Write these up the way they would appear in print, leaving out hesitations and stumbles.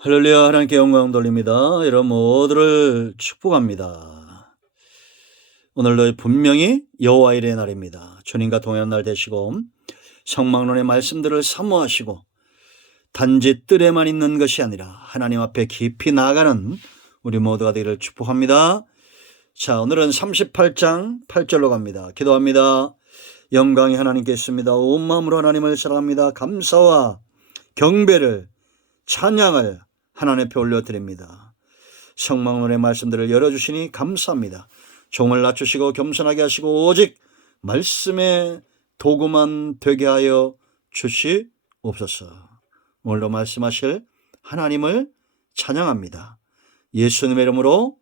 할렐루야. 하나님께 영광 돌립니다. 여러분 모두를 축복합니다. 오늘도 분명히 여호와 일의 날입니다. 주님과 동행하는 날 되시고 성막론의 말씀들을 사모하시고 단지 뜰에만 있는 것이 아니라 하나님 앞에 깊이 나아가는 우리 모두가 되기를 축복합니다. 자, 오늘은 38장 8절로 갑니다. 기도합니다. 영광이 하나님께 있습니다. 온 마음으로 하나님을 사랑합니다. 감사와 경배를 찬양을 하나님 앞에 올려드립니다. 성막론의 말씀들을 열어주시니 감사합니다. 종을 낮추시고 겸손하게 하시고 오직 말씀의 도구만 되게 하여 주시옵소서. 오늘도 말씀하실 하나님을 찬양합니다. 예수님의 이름으로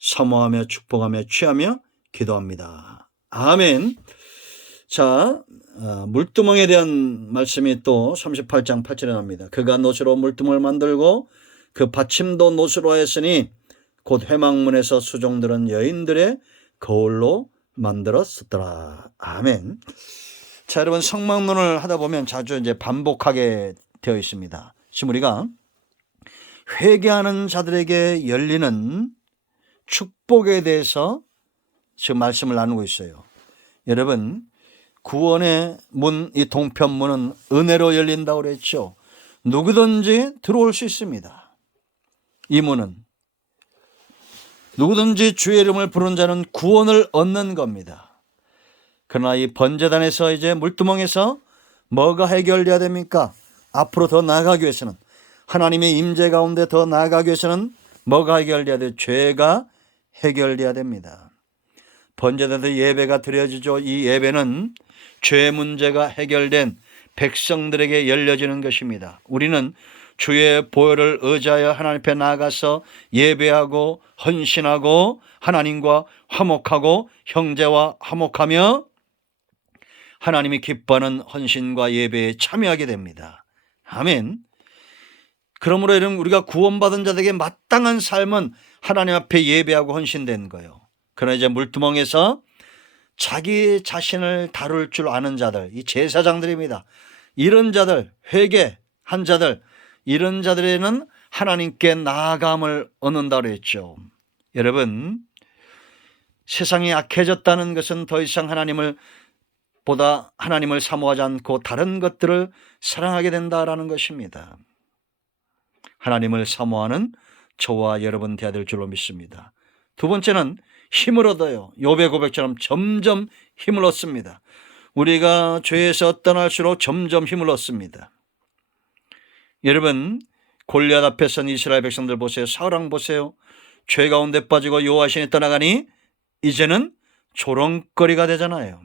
사모하며 축복하며 취하며 기도합니다. 아멘. 자, 물두멍에 대한 말씀이 또 38장 8절에 나옵니다. 그가 노수로 물두멍을 만들고 그 받침도 노수로 하였으니 곧 회막문에서 수종들은 여인들의 거울로 만들었었더라. 아멘. 자, 여러분 성막론을 하다 보면 자주 이제 반복하게 되어 있습니다. 지금 우리가 회개하는 자들에게 열리는 축복에 대해서 지금 말씀을 나누고 있어요. 여러분, 구원의 문, 이 동편문은 은혜로 열린다고 그랬죠. 누구든지 들어올 수 있습니다. 이 문은 누구든지 주의 이름을 부르는 자는 구원을 얻는 겁니다. 그러나 이 번제단에서 이제 물두멍에서 뭐가 해결돼야 됩니까? 앞으로 더 나아가기 위해서는, 하나님의 임재 가운데 더 나아가기 위해서는 뭐가 해결돼야 돼요? 죄가 해결돼야 됩니다. 번제단에서 예배가 드려지죠. 이 예배는 죄 문제가 해결된 백성들에게 열려지는 것입니다. 우리는 주의 보혈을 의지하여 하나님 앞에 나아가서 예배하고 헌신하고 하나님과 화목하고 형제와 화목하며 하나님이 기뻐하는 헌신과 예배에 참여하게 됩니다. 아멘. 그러므로 여러분, 우리가 구원받은 자들에게 마땅한 삶은 하나님 앞에 예배하고 헌신된 거예요. 그러나 이제 물두멍에서 자기 자신을 다룰 줄 아는 자들, 이 제사장들입니다. 이런 자들, 회개한 자들, 이런 자들에는 하나님께 나아감을 얻는다고 했죠. 여러분, 세상이 악해졌다는 것은 더 이상 하나님을 사모하지 않고 다른 것들을 사랑하게 된다라는 것입니다. 하나님을 사모하는 저와 여러분 되어야 될 줄로 믿습니다. 두 번째는 힘을 얻어요. 욥의 고백처럼 점점 힘을 얻습니다. 우리가 죄에서 떠날수록 점점 힘을 얻습니다. 여러분, 골리앗 앞에 선 이스라엘 백성들 보세요. 사울 왕 보세요. 죄 가운데 빠지고 여호와 신이 떠나가니 이제는 조롱거리가 되잖아요.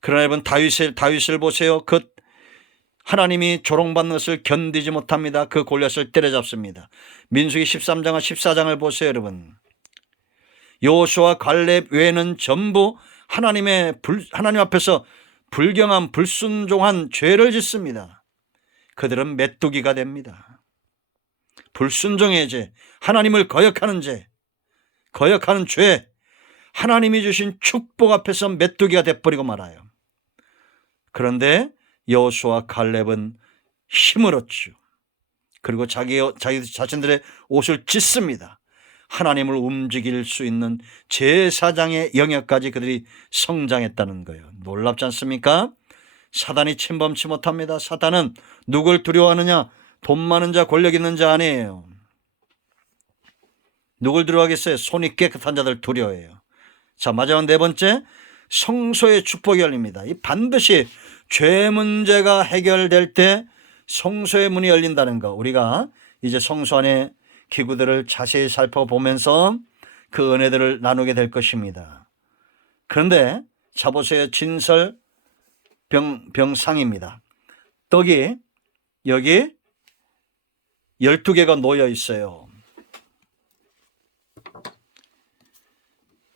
그러나 여러분, 다윗을 보세요. 하나님이 조롱받는 것을 견디지 못합니다. 그 골리앗을 때려잡습니다. 민수기 13장과 14장을 보세요. 여러분, 여호수아 갈렙 외에는 전부 하나님 앞에서 불경한 불순종한 죄를 짓습니다. 그들은 메뚜기가 됩니다. 불순종의 죄, 하나님을 거역하는 죄, 거역하는 죄, 하나님이 주신 축복 앞에서 메뚜기가 돼버리고 말아요. 그런데 여호수아 갈렙은 힘을 얻죠. 그리고 자기 자신들의 옷을 찢습니다. 하나님을 움직일 수 있는 제사장의 영역까지 그들이 성장했다는 거예요. 놀랍지 않습니까? 사단이 침범치 못합니다. 사단은 누굴 두려워하느냐? 돈 많은 자, 권력 있는 자 아니에요. 누굴 두려워하겠어요? 손이 깨끗한 자들 두려워해요. 자, 마지막 네 번째, 성소의 축복이 열립니다. 이 반드시 죄 문제가 해결될 때 성소의 문이 열린다는 거, 우리가 이제 성소 안에 기구들을 자세히 살펴보면서 그 은혜들을 나누게 될 것입니다. 그런데 자 보세요. 진설 병상입니다. 떡이 여기 12개가 놓여 있어요.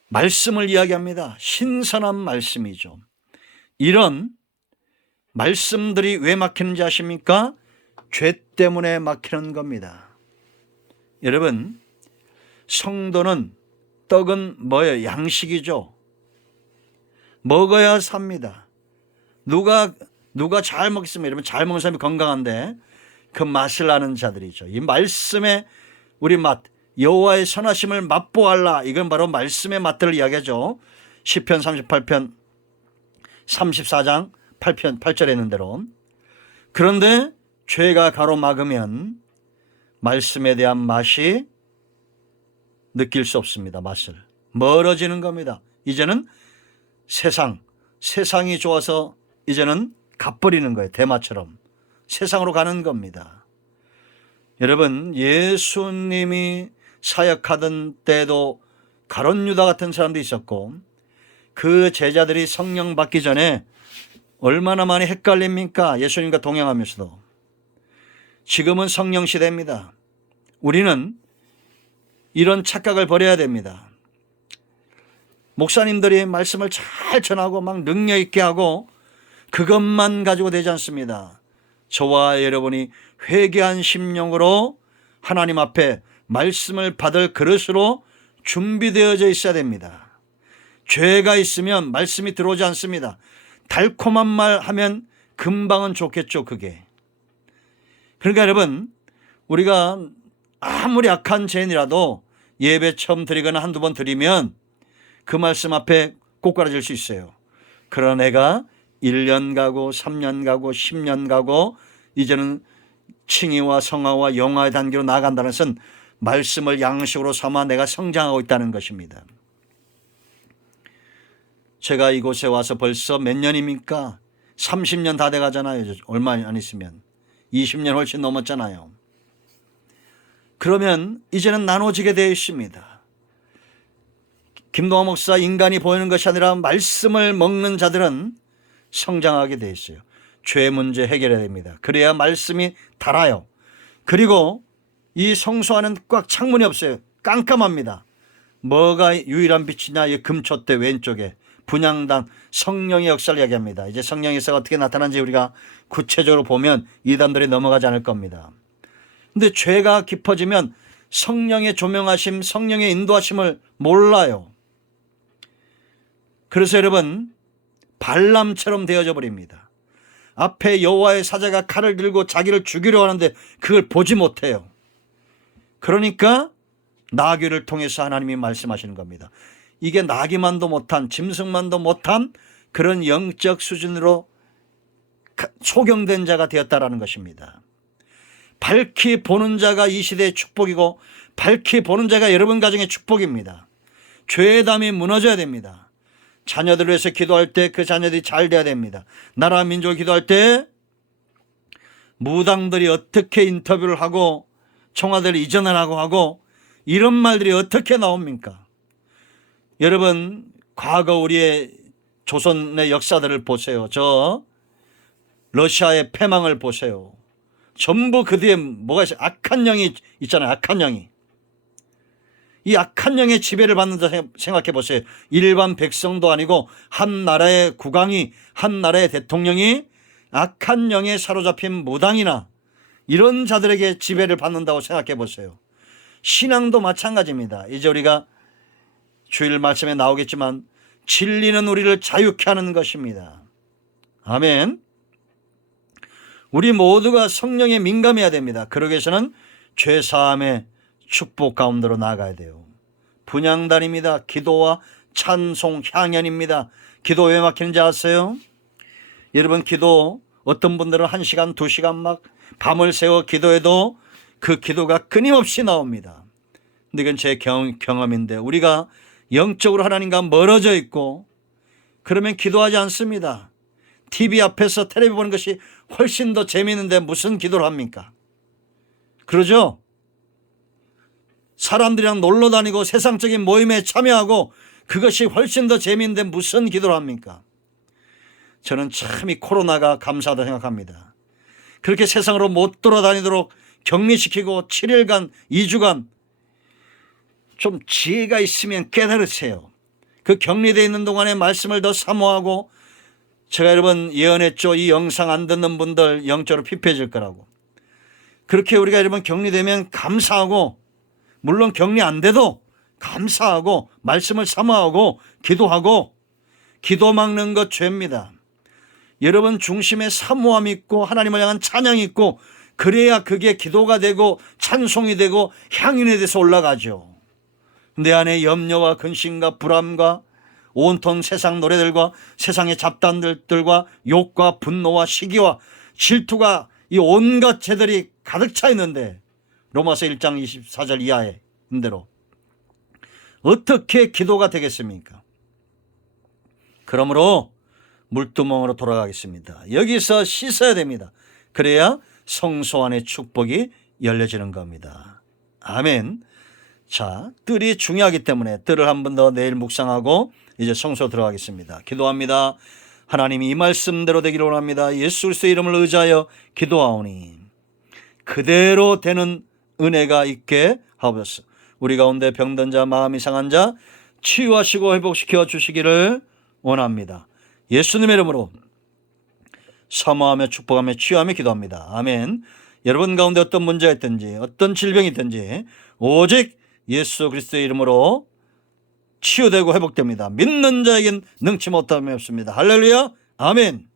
말씀을 이야기합니다. 신선한 말씀이죠. 이런 말씀들이 왜 막히는지 아십니까? 죄 때문에 막히는 겁니다. 여러분, 성도는, 떡은 뭐예요? 양식이죠. 먹어야 삽니다. 누가 잘 먹겠습니까? 여러분, 잘 먹는 사람이 건강한데 그 맛을 아는 자들이죠. 이 말씀의 우리 맛, 여호와의 선하심을 맛보알라. 이건 바로 말씀의 맛들을 이야기하죠. 시편 38편 34장 8절에 있는 대로. 그런데 죄가 가로막으면 말씀에 대한 맛이 느낄 수 없습니다. 맛을. 멀어지는 겁니다. 이제는 세상이 좋아서 이제는 갚버리는 거예요. 대마처럼. 세상으로 가는 겁니다. 여러분, 예수님이 사역하던 때도 가룟 유다 같은 사람도 있었고 그 제자들이 성령 받기 전에 얼마나 많이 헷갈립니까? 예수님과 동행하면서도. 지금은 성령 시대입니다. 우리는 이런 착각을 버려야 됩니다. 목사님들이 말씀을 잘 전하고 막 능력 있게 하고 그것만 가지고 되지 않습니다. 저와 여러분이 회개한 심령으로 하나님 앞에 말씀을 받을 그릇으로 준비되어져 있어야 됩니다. 죄가 있으면 말씀이 들어오지 않습니다. 달콤한 말 하면 금방은 좋겠죠, 그게. 그러니까 여러분, 우리가 아무리 악한 죄인이라도 예배 처음 드리거나 한두 번 드리면 그 말씀 앞에 꼬꾸라질 수 있어요. 그러나 내가 1년 가고 3년 가고 10년 가고 이제는 칭의와 성화와 영화의 단계로 나아간다는 것은 말씀을 양식으로 삼아 내가 성장하고 있다는 것입니다. 제가 이곳에 와서 벌써 몇 년입니까? 30년 다 돼가잖아요. 얼마 안 있으면 20년 훨씬 넘었잖아요. 그러면 이제는 나눠지게 되어 있습니다. 김동환 목사, 인간이 보이는 것이 아니라 말씀을 먹는 자들은 성장하게 되어 있어요. 죄 문제 해결해야 됩니다. 그래야 말씀이 달아요. 그리고 이 성소 안은 꽉 창문이 없어요. 깜깜합니다. 뭐가 유일한 빛이냐? 이 금촛대 왼쪽에 분향단, 성령의 역사를 이야기합니다. 이제 성령의 역사가 어떻게 나타나는지 우리가 구체적으로 보면 이단들이 넘어가지 않을 겁니다. 근데 죄가 깊어지면 성령의 조명하심, 성령의 인도하심을 몰라요. 그래서 여러분, 발람처럼 되어져 버립니다. 앞에 여호와의 사자가 칼을 들고 자기를 죽이려 하는데 그걸 보지 못해요. 그러니까 나귀를 통해서 하나님이 말씀하시는 겁니다. 이게 나귀만도 못한, 짐승만도 못한 그런 영적 수준으로 소경된 자가 되었다라는 것입니다. 밝히 보는 자가 이 시대의 축복이고 밝히 보는 자가 여러분 가정의 축복입니다. 죄의 담이 무너져야 됩니다. 자녀들을 위해서 기도할 때 그 자녀들이 잘 돼야 됩니다. 나라 민족을 기도할 때 무당들이 어떻게 인터뷰를 하고 청와대를 이전하라고 하고 이런 말들이 어떻게 나옵니까? 여러분, 과거 우리의 조선의 역사들을 보세요. 저 러시아의 패망을 보세요. 전부 그 뒤에 뭐가 있어요? 악한 영이 있잖아요. 악한 영이. 이 악한 영의 지배를 받는다 생각해 보세요. 일반 백성도 아니고 한 나라의 국왕이, 한 나라의 대통령이 악한 영에 사로잡힌 무당이나 이런 자들에게 지배를 받는다고 생각해 보세요. 신앙도 마찬가지입니다. 이제 우리가 주일 말씀에 나오겠지만 진리는 우리를 자유케 하는 것입니다. 아멘. 우리 모두가 성령에 민감해야 됩니다. 그러기 위해서는 죄사함의 축복 가운데로 나아가야 돼요. 분향단입니다. 기도와 찬송, 향연입니다. 기도 왜 막히는지 아세요? 여러분, 기도 어떤 분들은 1시간, 2시간 막 밤을 새워 기도해도 그 기도가 끊임없이 나옵니다. 근데 이건 제 경험인데 우리가 영적으로 하나님과 멀어져 있고 그러면 기도하지 않습니다. TV 앞에서 텔레비 보는 것이 훨씬 더 재미있는데 무슨 기도를 합니까? 그러죠? 사람들이랑 놀러 다니고 세상적인 모임에 참여하고 그것이 훨씬 더 재미있는데 무슨 기도를 합니까? 저는 참 이 코로나가 감사하다고 생각합니다. 그렇게 세상으로 못 돌아다니도록 격리시키고 7일간, 2주간 좀 지혜가 있으면 깨달으세요. 그 격리되어 있는 동안에 말씀을 더 사모하고, 제가 여러 번 예언했죠. 이 영상 안 듣는 분들 영적으로 피폐해질 거라고. 그렇게 우리가 여러분 격리되면 감사하고, 물론 격리 안 돼도 감사하고 말씀을 사모하고 기도하고, 기도 막는 것 죄입니다. 여러분 중심에 사모함이 있고 하나님을 향한 찬양이 있고 그래야 그게 기도가 되고 찬송이 되고 향연에 대해서 올라가죠. 내 안에 염려와 근심과 불안과 온통 세상 노래들과 세상의 잡담들과 욕과 분노와 시기와 질투가 이 온갖 죄들이 가득 차 있는데 로마서 1장 24절 이하의 대로 어떻게 기도가 되겠습니까? 그러므로 물두멍으로 돌아가겠습니다. 여기서 씻어야 됩니다. 그래야 성소 안의 축복이 열려지는 겁니다. 아멘. 자, 뜰이 중요하기 때문에 뜰을 한 번 더 내일 묵상하고 이제 성소 들어가겠습니다. 기도합니다. 하나님, 이 말씀대로 되기를 원합니다. 예수 그리스도의 이름을 의지하여 기도하오니 그대로 되는 은혜가 있게 하옵소서. 우리 가운데 병든 자, 마음이 상한 자 치유하시고 회복시켜 주시기를 원합니다. 예수님의 이름으로 사모하며 축복하며 치유하며 기도합니다. 아멘. 여러분 가운데 어떤 문제가 있든지 어떤 질병이 있든지 오직 예수 그리스도의 이름으로 치유되고 회복됩니다. 믿는 자에겐 능치 못함이 없습니다. 할렐루야. 아멘.